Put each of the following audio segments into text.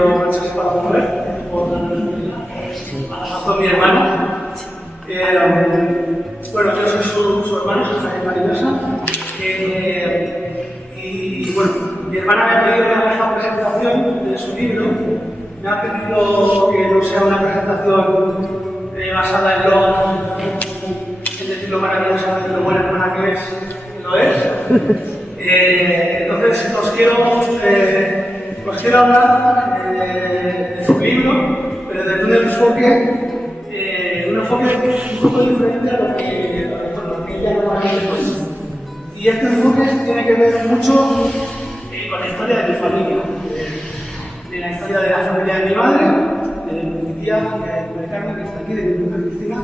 medio hechas para mover por la razón mi hermano. Bueno, yo soy su hermano, soy Javier Mariñosa. Y bueno, mi hermana me ha pedido que haga esta presentación de su libro. Me ha pedido que no sea una presentación basada en decir lo maravillosa y lo buena hermana que es, que lo es. Entonces os quiero hablar de su libro, pero desde un enfoque un poco diferente a lo que ella normalmente cuenta. Y este enfoque tiene que ver mucho con la historia de mi familia, de la historia de la familia de mi madre, de mi tía de Carmen, que está aquí, de mi mujer Cristina,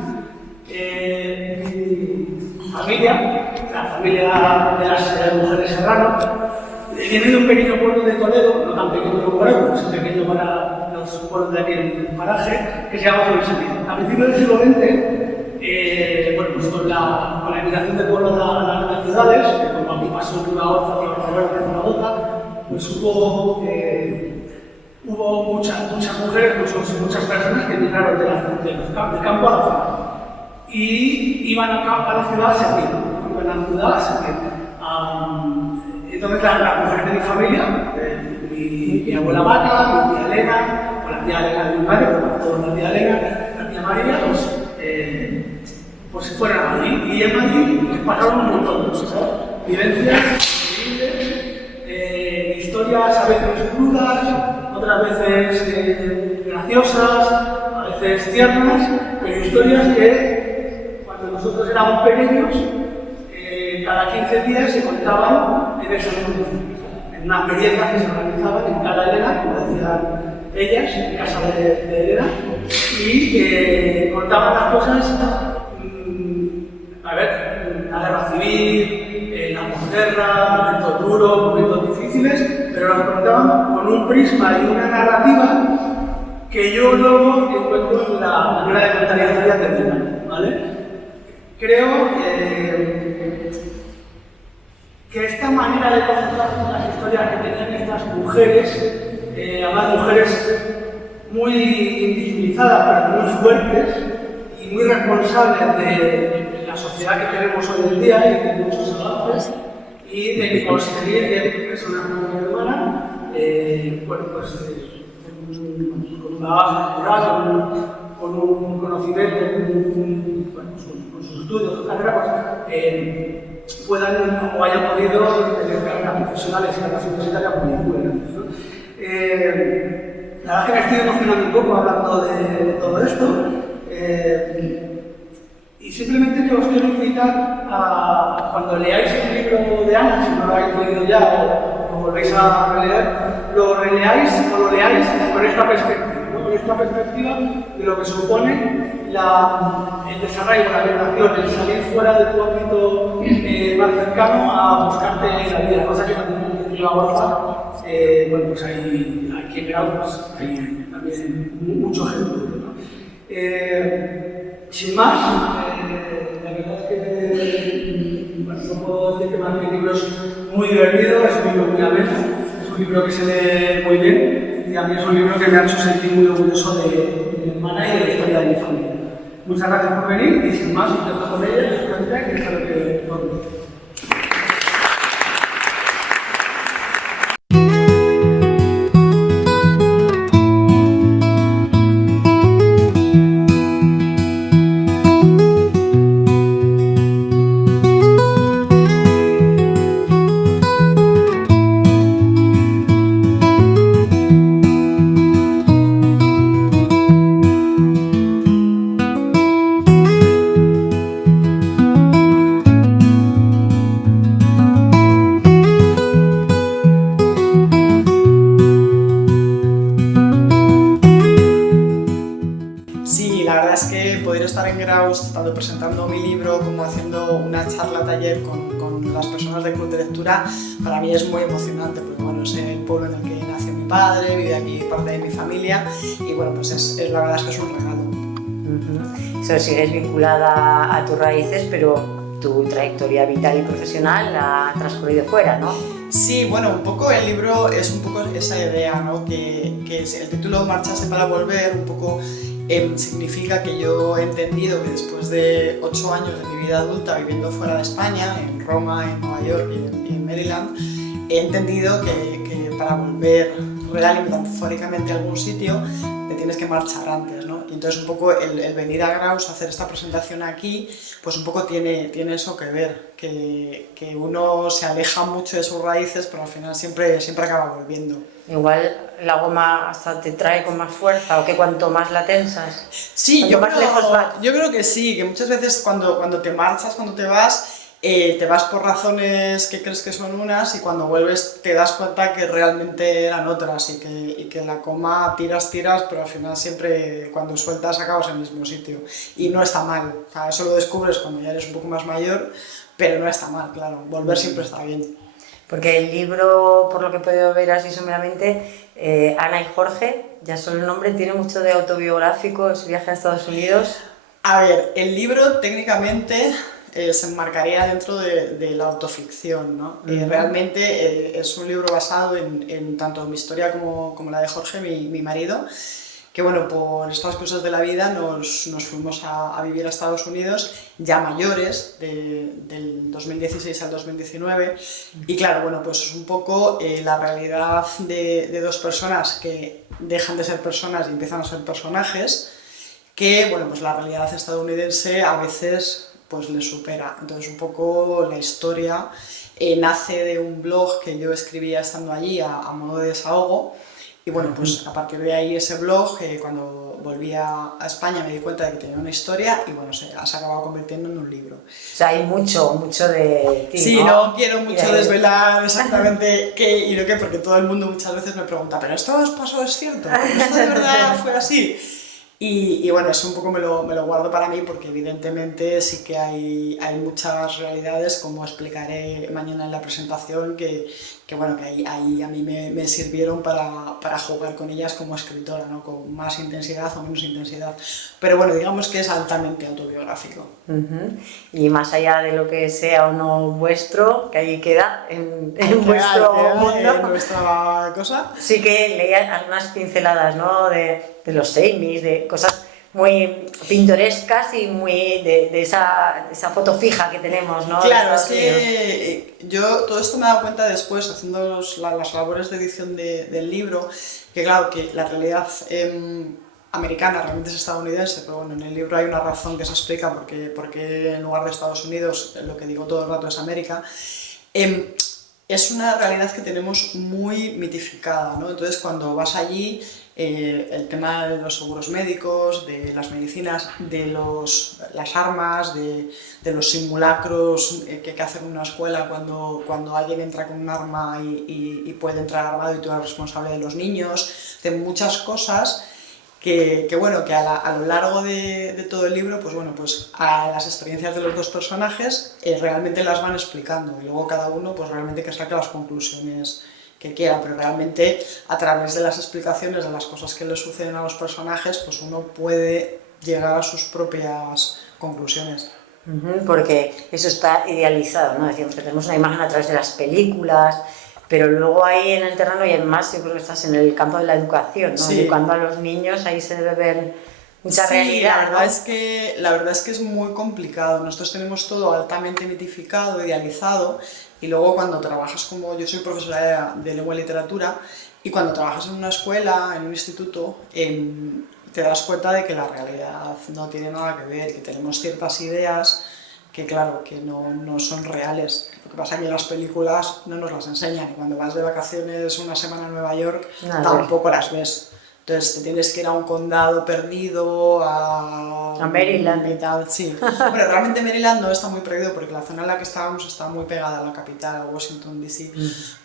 mi familia, la familia de las mujeres Serrano, viene de un pequeño pueblo de Toledo, no tan pequeño como Toledo, es pequeño para los pueblos de aquel paraje, que se llama Fuensalida. A principios del siglo XX, bueno, pues con la emigración del pueblo a las ciudades, como aquí pasó en una Orza hacia Barcelona de Zaragoza, pues hubo muchas mujeres, muchas personas que emigraron del campo a la ciudad. Y iban a la ciudad a servir, entonces las mujeres de mi familia, mi abuela Maca, mi tía Elena, o la tía Elena de mi padre, pero toda la tía Elena, la tía María, pues se fueron a Madrid. Y en Madrid les pasaron un montón de cosas, ¿sabes? Vivencias increíbles, historias a veces crudas, otras veces graciosas, a veces tiernas, pero historias que cuando nosotros éramos pequeños, cada 15 días se contaban en esos grupos, en unas meriendas que se organizaban en Cala Elena, como decían ellas, en casa de Elena, y contaban las cosas, a ver, la guerra civil, la posguerra, momentos duros, momentos difíciles, pero las contaban con un prisma y una narrativa que yo luego encuentro en la manera de contar historias de Elena, ¿vale? Creo que esta manera de contar las historias que tenían estas mujeres, además mujeres muy invisibilizadas pero muy fuertes y muy responsables de la sociedad que tenemos hoy en día y de muchos avances y de conseguir que personas como mi hermana, bueno, pues con un bagaje cultural, con un conocimiento, con sus estudios, su carrera, pues puedan o hayan podido tener carreras profesionales y carreras universitarias muy buenas, ¿no? La verdad es que me estoy emocionando un poco hablando de todo esto y simplemente que os quiero invitar a cuando leáis el libro de Ana, si no lo habéis leído ya o lo volvéis a releer, lo releáis o lo leáis con esta perspectiva. Con esta perspectiva de lo que supone el desarrollo, la migración, el salir fuera de tu ámbito más cercano a buscarte la vida, cosa que también en la Orza, bueno, pues hay quien graba, pues hay también mucho ejemplo, ¿no? Sin más, la verdad es que bueno, no puedo decir que más mi libro es muy divertido, es un libro muy ameno, es un libro que se lee muy bien. Y a mí es un libro que me ha hecho sentir muy orgulloso de mi hermana y de la historia de mi familia. Muchas gracias por venir y sin más, os dejo con ella, que espero que os guste. Tanto presentando mi libro como haciendo una charla taller con las personas del club de lectura, para mí es muy emocionante porque bueno, es el pueblo en el que nació mi padre, vive aquí parte de mi familia y bueno, pues es la verdad es que es un regalo. O sea, sigues vinculada a tus raíces, pero tu trayectoria vital y profesional la ha transcurrido fuera, ¿no? Sí, bueno, un poco el libro es un poco esa idea, ¿no? Que el título Marcharse para volver un poco significa que yo he entendido que después de 8 años de mi vida adulta viviendo fuera de España, en Roma, en Nueva York y en Maryland, he entendido que para volver real y metafóricamente a algún sitio te tienes que marchar antes, ¿no? Y entonces un poco el venir a Graus a hacer esta presentación aquí, pues un poco tiene eso que ver, que uno se aleja mucho de sus raíces, pero al final siempre acaba volviendo. Igual la goma hasta te trae con más fuerza, o que cuanto más la tensas, Sí, cuanto más lejos vas. yo creo que sí, que muchas veces cuando te marchas, cuando te vas por razones que crees que son unas y cuando vuelves te das cuenta que realmente eran otras y que la coma tiras, pero al final siempre cuando sueltas acabas en el mismo sitio. Y no está mal, o sea, eso lo descubres cuando ya eres un poco más mayor, pero no está mal, claro, volver siempre está bien. Porque el libro, por lo que he podido ver así someramente, Ana y Jorge, ya solo el nombre, tiene mucho de autobiográfico, su viaje a Estados Unidos. A ver, el libro técnicamente se enmarcaría dentro de la autoficción, ¿no? Realmente es un libro basado en tanto mi historia como la de Jorge, mi marido, que bueno, por estas cosas de la vida nos fuimos a vivir a Estados Unidos ya mayores, del 2016 al 2019, y claro, bueno, pues es un poco la realidad de dos personas que dejan de ser personas y empiezan a ser personajes, que bueno, pues la realidad estadounidense a veces pues les supera. Entonces un poco la historia nace de un blog que yo escribía estando allí a modo de desahogo. Y bueno, pues a partir de ahí ese blog, cuando volví a España me di cuenta de que tenía una historia y bueno, se ha acabado convirtiendo en un libro. O sea, hay mucho de ti, sí, ¿no? No quiero mucho desvelar exactamente qué y lo qué, porque todo el mundo muchas veces me pregunta, ¿pero esto os pasó, es cierto? ¿Esto de verdad fue así? Y bueno, eso un poco me lo guardo para mí porque evidentemente sí que hay muchas realidades, como explicaré mañana en la presentación, que bueno, que ahí a mí me sirvieron para jugar con ellas como escritora, ¿no? Con más intensidad o menos intensidad. Pero bueno, digamos que es altamente autobiográfico. Y más allá de lo que sea o no vuestro, que ahí queda en vuestro mundo, en nuestra cosa. Sí que leía algunas pinceladas, ¿no? de los semis, de cosas muy pintorescas y muy de esa foto fija que tenemos, ¿no? Claro, es que yo todo esto me he dado cuenta después, haciendo las labores de edición del libro, que claro, que la realidad americana realmente es estadounidense, pero bueno, en el libro hay una razón que se explica porque en lugar de Estados Unidos, lo que digo todo el rato es América. Es una realidad que tenemos muy mitificada, ¿no? Entonces cuando vas allí, el tema de los seguros médicos, de las medicinas, de las armas, de los simulacros que hay que hacer en una escuela cuando alguien entra con un arma y puede entrar armado y tú eres responsable de los niños, de muchas cosas que bueno, que a lo largo de todo el libro, pues bueno, pues a las experiencias de los dos personajes realmente las van explicando y luego cada uno pues realmente que saque las conclusiones que quiera, pero realmente a través de las explicaciones de las cosas que le suceden a los personajes, pues uno puede llegar a sus propias conclusiones. Porque eso está idealizado, ¿no? Decimos que tenemos una imagen a través de las películas, pero luego ahí en el terreno y además yo creo que estás en el campo de la educación, ¿no? Sí. Educando a los niños, ahí se debe ver mucha realidad, la verdad es que es muy complicado. Nosotros tenemos todo altamente mitificado, idealizado, y luego cuando trabajas yo soy profesora de lengua y literatura, y cuando trabajas en una escuela, en un instituto, te das cuenta de que la realidad no tiene nada que ver, que tenemos ciertas ideas que claro, que no son reales. Lo que pasa es que en las películas no nos las enseñan y cuando vas de vacaciones una semana a Nueva York tampoco las ves. Entonces te tienes que ir a un condado perdido, a Maryland y tal, sí. Bueno, realmente Maryland no está muy perdido porque la zona en la que estábamos está muy pegada a la capital, a Washington DC,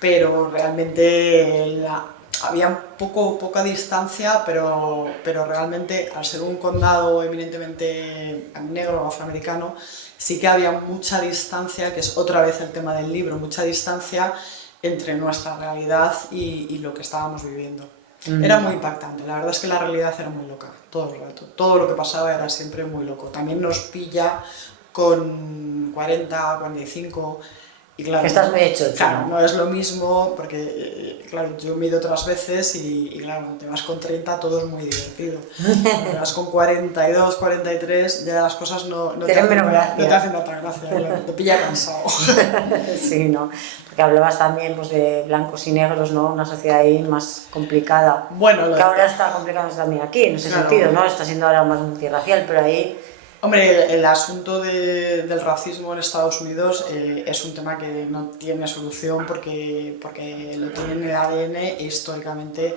pero realmente había poca distancia, pero realmente al ser un condado eminentemente negro o afroamericano, sí que había mucha distancia, que es otra vez el tema del libro, mucha distancia entre nuestra realidad y lo que estábamos viviendo. Era muy impactante, la verdad es que la realidad era muy loca, todo el rato. Todo lo que pasaba era siempre muy loco. También nos pilla con 40, 45, Y claro, Estás muy hecho, claro, no es lo mismo porque, claro, yo me he ido otras veces y claro, cuando te vas con 30 todo es muy divertido. Cuando te vas con 42, 43, ya las cosas no te hacen tanta gracia, claro, te pilla cansado. Sí, ¿no? Porque hablabas también pues, de blancos y negros, ¿no? Una sociedad ahí más complicada. Bueno, que ahora está complicándose también aquí, en ese sentido, ¿no? Está siendo ahora más multirracial, pero ahí... Hombre, el asunto del racismo en Estados Unidos es un tema que no tiene solución porque lo tiene en el ADN e históricamente,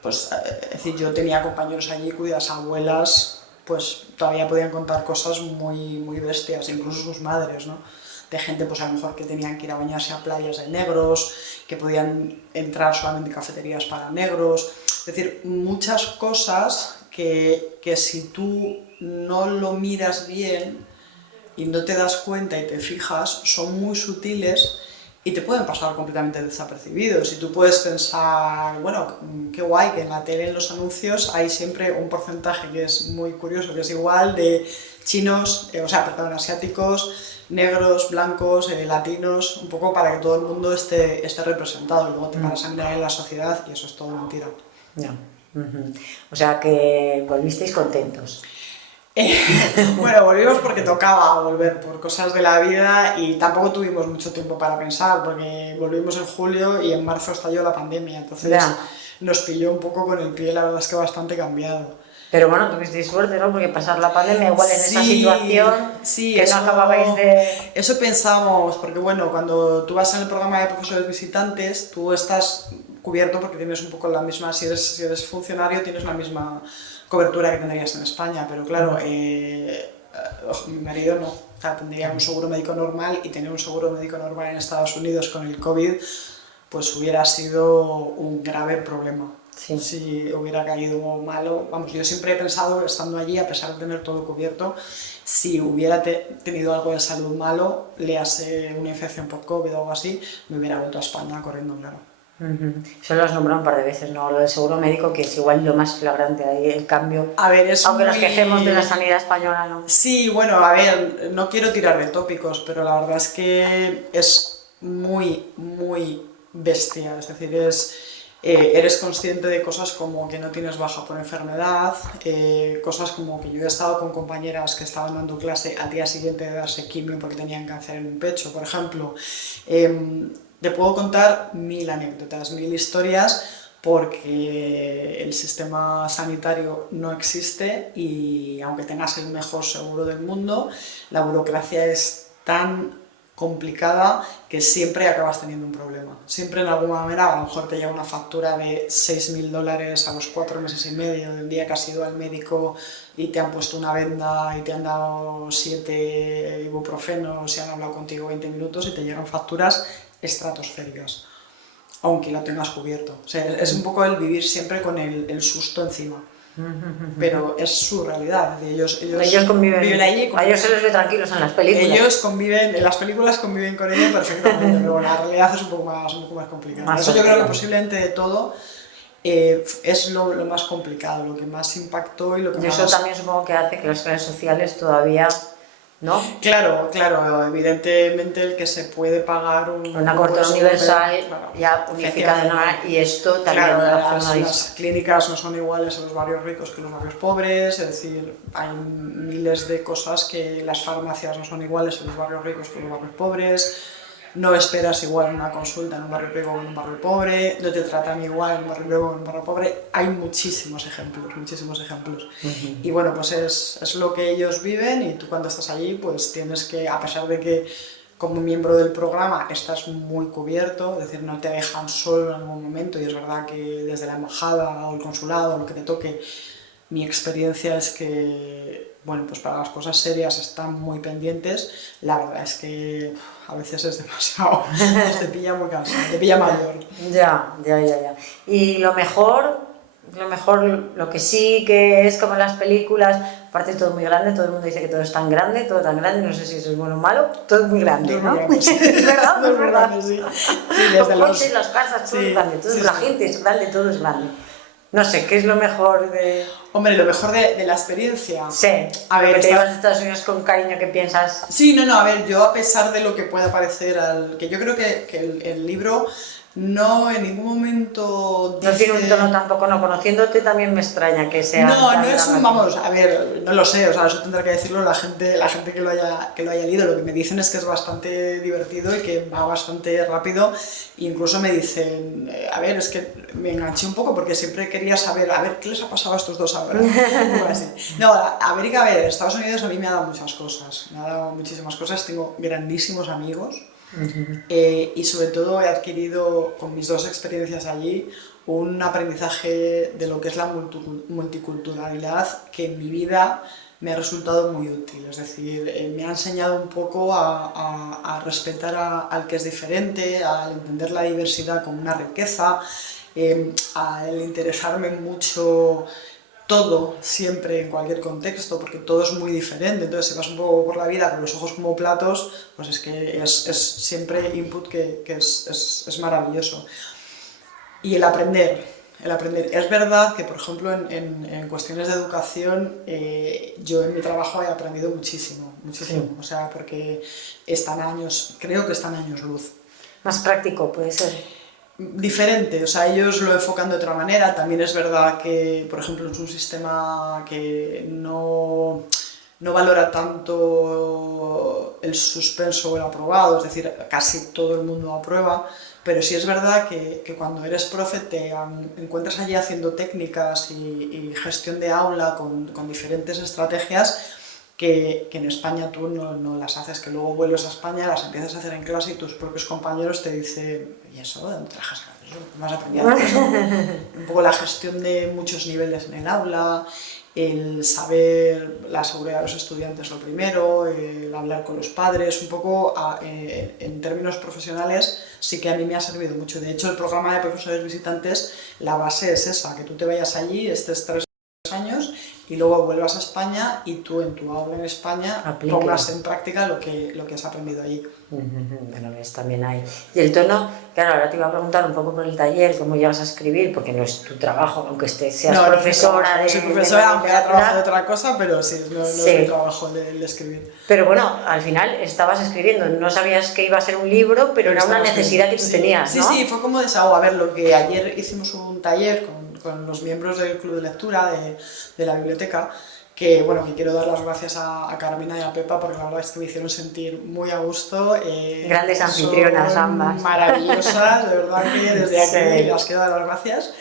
pues, es decir, yo tenía compañeros allí cuyas abuelas pues todavía podían contar cosas muy, muy bestias, incluso sus madres, ¿no? De gente pues a lo mejor que tenían que ir a bañarse a playas de negros, que podían entrar solamente en cafeterías para negros, es decir, muchas cosas que si tú no lo miras bien y no te das cuenta y te fijas, son muy sutiles y te pueden pasar completamente desapercibidos. Y tú puedes pensar, bueno, qué guay que en la tele, en los anuncios, hay siempre un porcentaje que es muy curioso, que es igual de chinos, asiáticos, negros, blancos, latinos, un poco para que todo el mundo esté representado. Y luego te paras a mirar en la sociedad y eso es todo mentira. No. O sea que volvisteis contentos. Bueno, volvimos porque tocaba volver por cosas de la vida y tampoco tuvimos mucho tiempo para pensar porque volvimos en julio y en marzo estalló la pandemia, entonces nos pilló un poco con el pie, la verdad es que bastante cambiado. Pero bueno, tuvisteis suerte, ¿no? Porque pasar la pandemia igual en esa situación que eso, no acababais de... Eso pensamos, porque bueno, cuando tú vas en el programa de profesores visitantes, tú estás cubierto porque tienes un poco la misma, si eres funcionario tienes la misma cobertura que tendrías en España, pero claro, mi marido no, o sea, tendría un seguro médico normal y tener un seguro médico normal en Estados Unidos con el COVID pues hubiera sido un grave problema. Sí. Si hubiera caído malo, vamos, yo siempre he pensado, estando allí, a pesar de tener todo cubierto, si hubiera tenido algo de salud malo, le hace una infección por COVID o algo así, me hubiera vuelto a España corriendo, claro. Eso lo has nombrado un par de veces, ¿no? Lo del seguro médico, que es igual lo más flagrante ahí, el cambio. A ver, aunque nos quejemos de la sanidad española, ¿no? Sí, bueno, a ver, no quiero tirar de tópicos, pero la verdad es que es muy, muy bestia. Es decir, eres consciente de cosas como que no tienes baja por enfermedad, cosas como que yo he estado con compañeras que estaban dando clase al día siguiente de darse quimio porque tenían cáncer en un pecho, por ejemplo. Te puedo contar 1000 anécdotas, 1000 historias, porque el sistema sanitario no existe y aunque tengas el mejor seguro del mundo, la burocracia es tan complicada que siempre acabas teniendo un problema. Siempre en alguna manera a lo mejor te llega una factura de $6.000 a los 4 meses y medio del día que has ido al médico y te han puesto una venda y te han dado 7 ibuprofenos y han hablado contigo 20 minutos y te llegan facturas estratosféricas, aunque lo tengas cubierto. O sea, es un poco el vivir siempre con el susto encima. Pero es su realidad. Ellos viven allí. A ellos se les ve tranquilos en las películas. Ellos conviven, en las películas conviven con ella perfectamente, pero la realidad es un poco más complicada. Eso yo creo que posiblemente de todo es lo más complicado, lo que más impactó y lo que y más... eso también supongo que hace que las clases sociales todavía... ¿no? Claro, evidentemente el que se puede pagar una cobertura universal, claro, ya unificada, y esto también... Claro, las clínicas no son iguales en los barrios ricos que en los barrios pobres, es decir, hay miles de cosas que las farmacias no son iguales en los barrios ricos que en los barrios pobres, no esperas igual una consulta en un barrio rico que en un barrio pobre, no te tratan igual en un barrio rico que en un barrio pobre, hay muchísimos ejemplos. Y bueno, pues es lo que ellos viven y tú cuando estás allí pues tienes que, a pesar de que como miembro del programa estás muy cubierto, es decir, no te dejan solo en algún momento y es verdad que desde la embajada o el consulado o lo que te toque, mi experiencia es que, bueno, pues para las cosas serias están muy pendientes, la verdad es que a veces es demasiado, te pilla muy cansado, te pilla mayor. Ya. Y lo mejor, lo que sí que es como en las películas, aparte todo muy grande, todo el mundo dice que todo es tan grande, no sé si eso es bueno o malo, todo es muy grande, ¿no? Muy grande, sí. Es verdad, todo es muy grande, sí. Los coches, las casas, todo es grande, la gente es grande, todo es grande. No sé, ¿qué es lo mejor de...? Hombre, lo mejor de la experiencia. Sí, A ver, que te está- llevas a Estados Unidos con cariño que piensas... Sí, no, a ver, yo a pesar de lo que pueda parecer, que yo creo que el libro no en ningún momento No tiene un dice- tono tampoco, no, conociéndote también me extraña que sea No, tan no es un, dramático. vamos, a ver, no lo sé, o sea, eso tendrá que decirlo la gente que lo haya leído. Lo que me dicen es que es bastante divertido y que va bastante rápido. Incluso me dicen, a ver, es que me enganché un poco porque siempre quería saber, a ver, ¿qué les ha pasado a estos dos ahora? Algo así. No, América, a ver, Estados Unidos a mí me ha dado muchas cosas, me ha dado muchísimas cosas, tengo grandísimos amigos. Y sobre todo he adquirido con mis dos experiencias allí un aprendizaje de lo que es la multiculturalidad que en mi vida me ha resultado muy útil. Es decir, me ha enseñado un poco a respetar al que es diferente, a entender la diversidad como una riqueza, al interesarme mucho todo, siempre, en cualquier contexto, porque todo es muy diferente. Entonces, si vas un poco por la vida con los ojos como platos, pues es que es siempre input que es maravilloso. Y el aprender. Es verdad que, por ejemplo, en cuestiones de educación, yo en mi trabajo he aprendido muchísimo. Sí. O sea, porque creo que están años luz. Más práctico puede ser. Diferente, o sea, ellos lo enfocan de otra manera. También es verdad que, por ejemplo, es un sistema que no valora tanto el suspenso o el aprobado, es decir, casi todo el mundo aprueba, pero sí es verdad que cuando eres profe te encuentras allí haciendo técnicas y gestión de aula con diferentes estrategias que en España tú no las haces, que luego vuelves a España, las empiezas a hacer en clase y tus propios compañeros te dicen, ¿y eso? ¿De dónde te las has aprendido? ¿Cómo has aprendido a hacer eso? Un poco la gestión de muchos niveles en el aula, el saber la seguridad de los estudiantes lo primero, el hablar con los padres, un poco en términos profesionales sí que a mí me ha servido mucho. De hecho, el programa de profesores visitantes, la base es esa, que tú te vayas allí, estés 3 años y luego vuelvas a España y tú en tu aula en España Aplique. pongas en práctica lo que has aprendido allí. Bueno, ves, también hay. Y el tono, claro, ahora te iba a preguntar un poco por el taller, cómo llegas a escribir, porque no es tu trabajo, aunque seas profesora de... Soy profesora, de aunque ahora trabajo de literatura. otra cosa, pero sí, no Sí. es mi trabajo el escribir. Pero bueno, al final estabas escribiendo, no sabías que iba a ser un libro, pero era una necesidad que tú tenías, ¿no? Sí, fue como desahogo. A ver, lo que ayer hicimos un taller con los miembros del club de lectura de la biblioteca, que bueno, que quiero dar las gracias a Carmina y a Pepa porque la verdad es que me hicieron sentir muy a gusto. Grandes anfitrionas son ambas. Maravillosas, de verdad que desde aquí Sí. las quiero dar las gracias.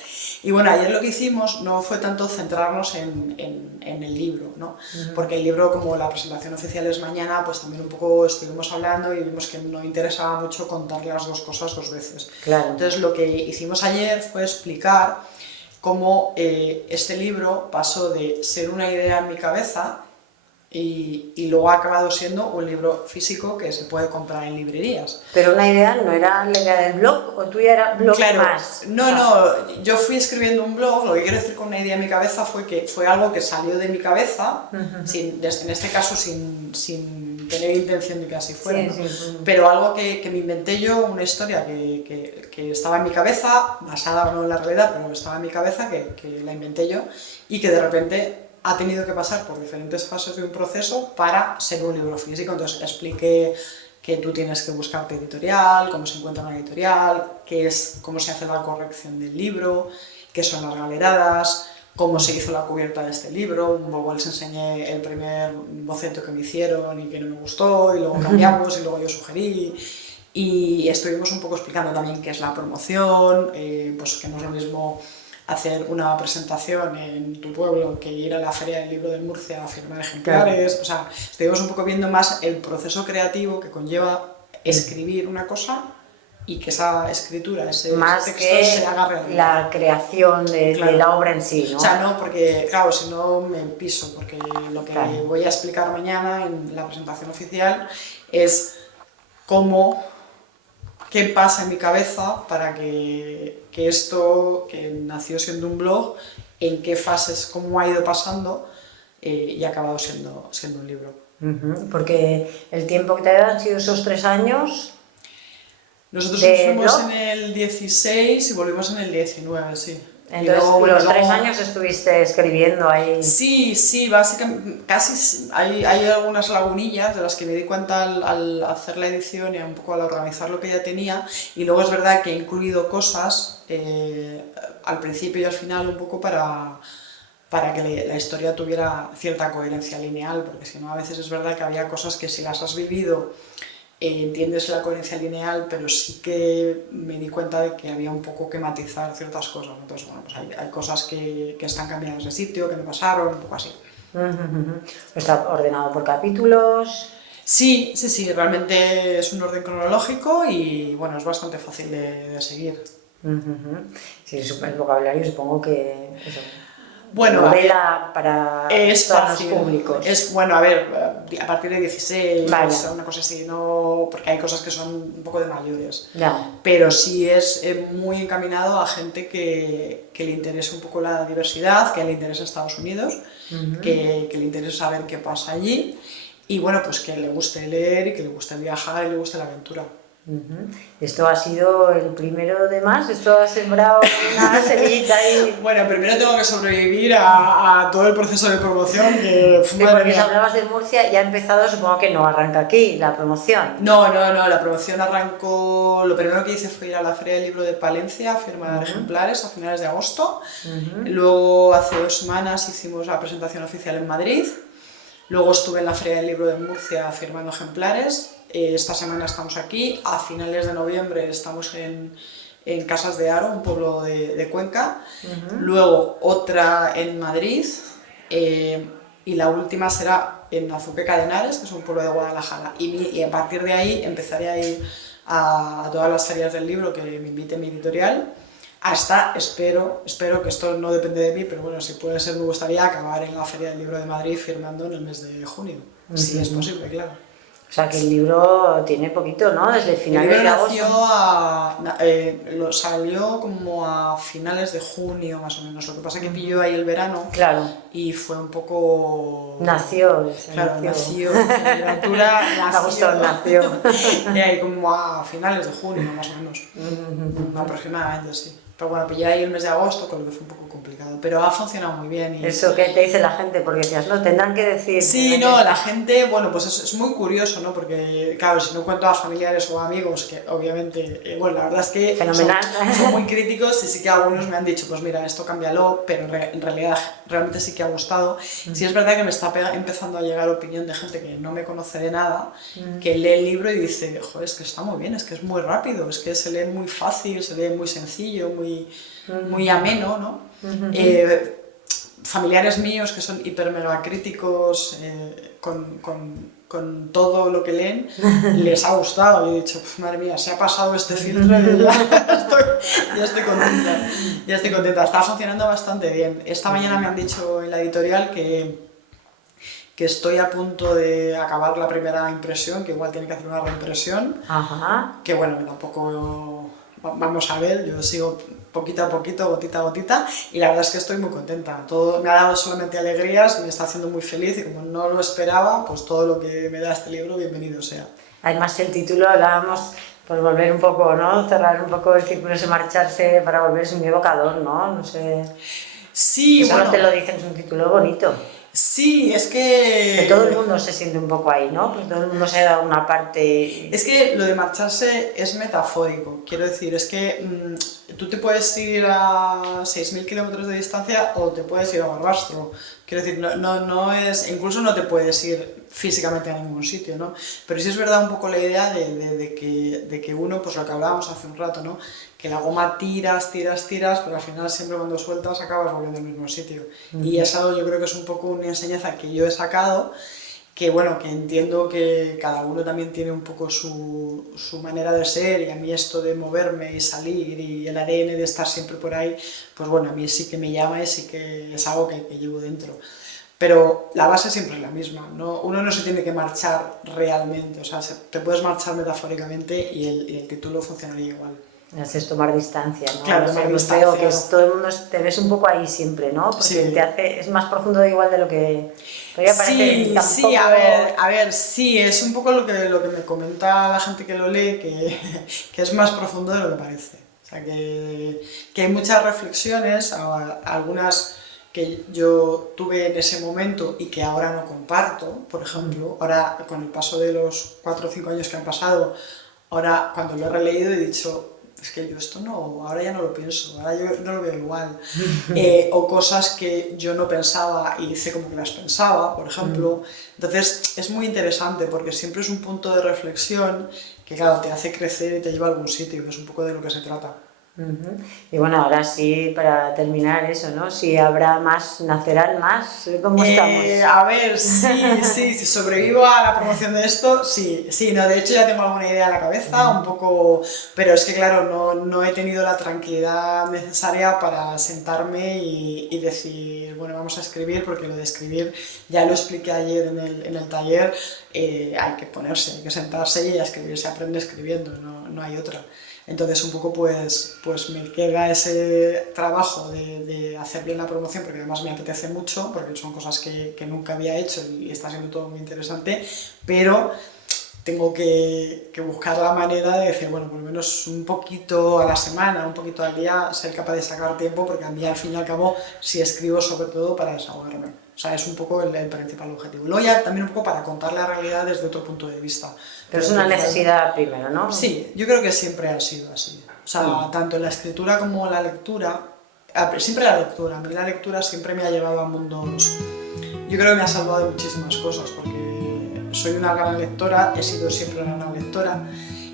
Y bueno, ayer lo que hicimos no fue tanto centrarnos en el libro, ¿no? Porque el libro, como la presentación oficial es mañana, pues también un poco estuvimos hablando y vimos que no interesaba mucho contar las dos cosas dos veces. Claro. Entonces lo que hicimos ayer fue explicar cómo este libro pasó de ser una idea en mi cabeza y luego ha acabado siendo un libro físico que se puede comprar en librerías. Pero una idea no era la idea del blog, o tuya era blog Claro, más. no, yo fui escribiendo un blog. Lo que quiero decir con una idea en mi cabeza fue que fue algo que salió de mi cabeza, en este caso sin tener intención de que así fuera, Sí, ¿no? sí. Pero algo que me inventé yo, una historia que estaba en mi cabeza, basada no en la realidad, pero estaba en mi cabeza, que la inventé yo y que de repente ha tenido que pasar por diferentes fases de un proceso para ser un libro físico. Entonces expliqué que tú tienes que buscarte editorial, cómo se encuentra una editorial, cómo se hace la corrección del libro, qué son las galeradas, cómo se hizo la cubierta de este libro. Un poco les enseñé el primer boceto que me hicieron y que no me gustó, y luego cambiamos y luego yo sugerí. Y estuvimos un poco explicando también qué es la promoción, pues que no es lo mismo hacer una presentación en tu pueblo que ir a la Feria del Libro de Murcia a firmar ejemplares. Claro. O sea, estuvimos un poco viendo más el proceso creativo que conlleva escribir una cosa y que esa escritura, ese más texto que se haga realidad. La creación de la obra en sí, ¿no? O sea, no, porque claro, si no me piso, porque lo que Claro. voy a explicar mañana en la presentación oficial es qué pasa en mi cabeza para que esto, que nació siendo un blog, en qué fases, cómo ha ido pasando y ha acabado siendo un libro. Porque el tiempo que te han sido esos 3 años... Nosotros ¿De fuimos blog? en el 16 y volvimos en el 19, sí. Entonces, luego, bueno, los 3 luego- años estuviste escribiendo ahí. Sí, básicamente, casi hay algunas lagunillas de las que me di cuenta al hacer la edición y un poco al organizar lo que ya tenía, y luego es verdad que he incluido cosas al principio y al final un poco para que la historia tuviera cierta coherencia lineal, porque si no a veces es verdad que había cosas que si las has vivido entiendes la coherencia lineal, pero sí que me di cuenta de que había un poco que matizar ciertas cosas. Entonces, bueno, pues hay cosas que están cambiadas de sitio, que me pasaron, un poco así. Está ordenado por capítulos. Sí, realmente es un orden cronológico y bueno, es bastante fácil de seguir. Sí, el vocabulario supongo que eso, Bueno, novela para es todos fácil. los públicos. Es bueno, a ver, a partir de 16, Vale. una cosa así, no, porque hay cosas que son un poco de mayores. Ya. Pero sí es muy encaminado a gente que le interese un poco la diversidad, que le interese Estados Unidos, que le interese saber qué pasa allí y bueno, pues que le guste leer y que le guste viajar y le guste la aventura. Esto ha sido el 1 de marzo, esto ha sembrado una semillita ahí. Bueno, primero tengo que sobrevivir a todo el proceso de promoción que... Sí, madre porque si mía. hablabas de Murcia, ya ha empezado, supongo que no arranca aquí la promoción. No, la promoción arrancó, lo primero que hice fue ir a la Feria del Libro de Palencia a firmar ejemplares a finales de agosto. Luego hace 2 semanas hicimos la presentación oficial en Madrid. Luego estuve en la Feria del Libro de Murcia firmando ejemplares. Esta semana estamos aquí. A finales de noviembre estamos en Casas de Aro, un pueblo de Cuenca. Luego otra en Madrid. Y la última será en Azuqueca de Henares, que es un pueblo de Guadalajara. Y a partir de ahí empezaré a ir a todas las ferias del libro que me invite mi editorial. Hasta, espero que esto no depende de mí, pero bueno, si puede ser, me gustaría acabar en la Feria del Libro de Madrid firmando en el mes de junio, si es posible, claro. O sea que el libro tiene poquito, ¿no? Desde El finales libro de agosto. salió como a finales de junio, más o menos. Lo que pasa es que pilló ahí el verano Claro. y fue un poco... Nació. Claro, nació. La literatura Me ha gustado, nació. nació. Y ahí como a finales de junio, más o menos. Aproximadamente, sí. Pero bueno, pillé ahí el mes de agosto, con lo que fue un poco complicado. Pero ha funcionado muy bien. Y... Eso que te dice la gente, porque decías, no, tendrán que decir. Sí, no, la gente, bueno, pues es muy curioso, ¿no? Porque, claro, si no cuento a familiares o amigos, que obviamente, bueno, la verdad es que Fenomenal. son muy críticos y sí que algunos me han dicho, pues mira, esto cámbialo, pero en realidad realmente sí que ha gustado. Sí es verdad que me está empezando a llegar opinión de gente que no me conoce de nada, que lee el libro y dice, joder, es que está muy bien, es que es muy rápido, es que se lee muy fácil, se lee muy sencillo, muy ameno, ¿no? Familiares míos que son hiper mega críticos con todo lo que leen, les ha gustado y he dicho, madre mía, se ha pasado este filtro y ya estoy contenta, está funcionando bastante bien. Esta mañana me han dicho en la editorial que estoy a punto de acabar la primera impresión, que igual tiene que hacer una reimpresión. Ajá. Que bueno, tampoco vamos a ver, yo sigo poquito a poquito, gotita a gotita, y la verdad es que estoy muy contenta. Todo me ha dado solamente alegrías, me está haciendo muy feliz y como no lo esperaba, pues todo lo que me da este libro, bienvenido sea. Además, el título hablábamos, pues volver un poco, ¿no? Cerrar un poco el círculo, ese marcharse para volver es muy evocador, ¿no? No sé. Sí, Eso bueno. no te lo dicen, es un título bonito. Sí, es que... Que todo el mundo se siente un poco ahí, ¿no? Pues todo el mundo se da una parte... Es que lo de marcharse es metafórico, quiero decir, es que tú te puedes ir a 6.000 kilómetros de distancia o te puedes ir a Barbastro, quiero decir, no es, incluso no te puedes ir físicamente a ningún sitio, ¿no? Pero sí es verdad un poco la idea de que uno, pues lo que hablábamos hace un rato, ¿no? Que la goma tiras, pero al final siempre cuando sueltas acabas volviendo al mismo sitio. Y eso yo creo que es un poco una enseñanza que yo he sacado, que bueno, que entiendo que cada uno también tiene un poco su manera de ser, y a mí esto de moverme y salir y el ADN de estar siempre por ahí, pues bueno, a mí sí que me llama y sí que es algo que llevo dentro. Pero la base siempre es la misma, ¿no? Uno no se tiene que marchar realmente, o sea, te puedes marchar metafóricamente y el título funcionaría igual. Es tomar distancia, ¿no? Claro, tomar distancia. Veo que todo el mundo te ves un poco ahí siempre, ¿no? Porque Sí. te hace, es más profundo igual de lo que... Sí, sí, a ver, sí, es un poco lo que me comenta la gente que lo lee, que es más profundo de lo que parece. O sea, que hay muchas reflexiones, algunas que yo tuve en ese momento y que ahora no comparto, por ejemplo, ahora con el paso de los 4 o 5 años que han pasado, ahora cuando lo he releído he dicho, es que yo esto no, ahora ya no lo pienso, ahora yo no lo veo igual. O cosas que yo no pensaba y hice como que las pensaba, por ejemplo. Entonces es muy interesante porque siempre es un punto de reflexión que, claro, te hace crecer y te lleva a algún sitio, que es un poco de lo que se trata. Y bueno, ahora sí, para terminar eso, ¿no? Si habrá más, nacerán más, ¿cómo estamos? A ver, si sobrevivo a la promoción de esto, sí, no, de hecho ya tengo alguna idea en la cabeza, un poco, pero es que claro, no he tenido la tranquilidad necesaria para sentarme y decir, bueno, vamos a escribir, porque lo de escribir, ya lo expliqué ayer en el taller, hay que ponerse, hay que sentarse y a escribir, se aprende escribiendo, no hay otra. Entonces un poco pues me queda ese trabajo de hacer bien la promoción, porque además me apetece mucho, porque son cosas que nunca había hecho y está siendo todo muy interesante, pero tengo que buscar la manera de decir, bueno, por lo menos un poquito a la semana, un poquito al día, ser capaz de sacar tiempo, porque a mí al fin y al cabo sí escribo sobre todo para desahogarme. O sea, es un poco el principal objetivo. Luego ya también un poco para contar la realidad desde otro punto de vista. Pero es una necesidad primero, ¿no? Sí, yo creo que siempre ha sido así. O sea, tanto la escritura como la lectura, siempre la lectura. A mí la lectura siempre me ha llevado a mundos... Yo creo que me ha salvado de muchísimas cosas, porque soy una gran lectora, he sido siempre una gran lectora,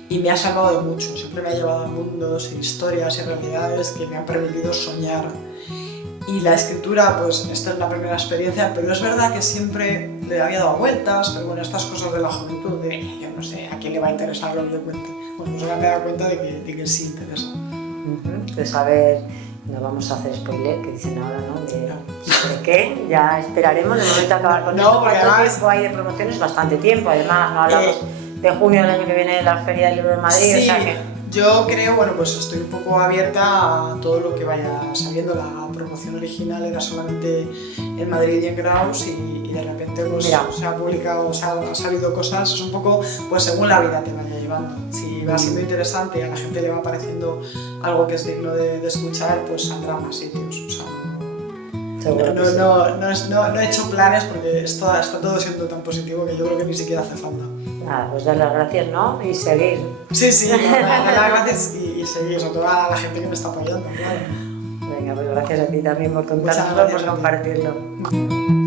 y me ha salvado de mucho. Siempre me ha llevado a mundos, historias y realidades que me han permitido soñar. Y la escritura, pues esta es la primera experiencia, pero es verdad que siempre le había dado vueltas, pero bueno, estas cosas de la juventud, yo no sé, ¿a quién le va a interesar lo que yo cuente? Bueno, pues ahora me he dado cuenta de que sí interesa. De saber, no vamos a hacer spoiler, que dicen ahora, ¿no? ¿De qué? Ya esperaremos, de momento acabar con esto. ¿Cuánto tiempo hay de promociones? Bastante tiempo, además no hablamos de junio del año que viene de la Feria del Libro de Madrid, sí, o sea que... Yo creo, bueno, pues estoy un poco abierta a todo lo que vaya saliendo. La promoción original era solamente en Madrid y en Graus y de repente pues, se ha publicado, han salido cosas, es un poco pues según la vida te vaya llevando. Si va siendo interesante y a la gente le va pareciendo algo que es digno de escuchar, pues saldrá a más sitios. O sea, no he hecho planes porque está todo siendo tan positivo que yo creo que ni siquiera hace falta. Nada, pues dar las gracias, ¿no? Y seguir. Sí, dar las gracias y seguir, sobre todo a la gente que me está apoyando, claro. Venga, pues gracias a ti también por contárnoslo, por compartirlo.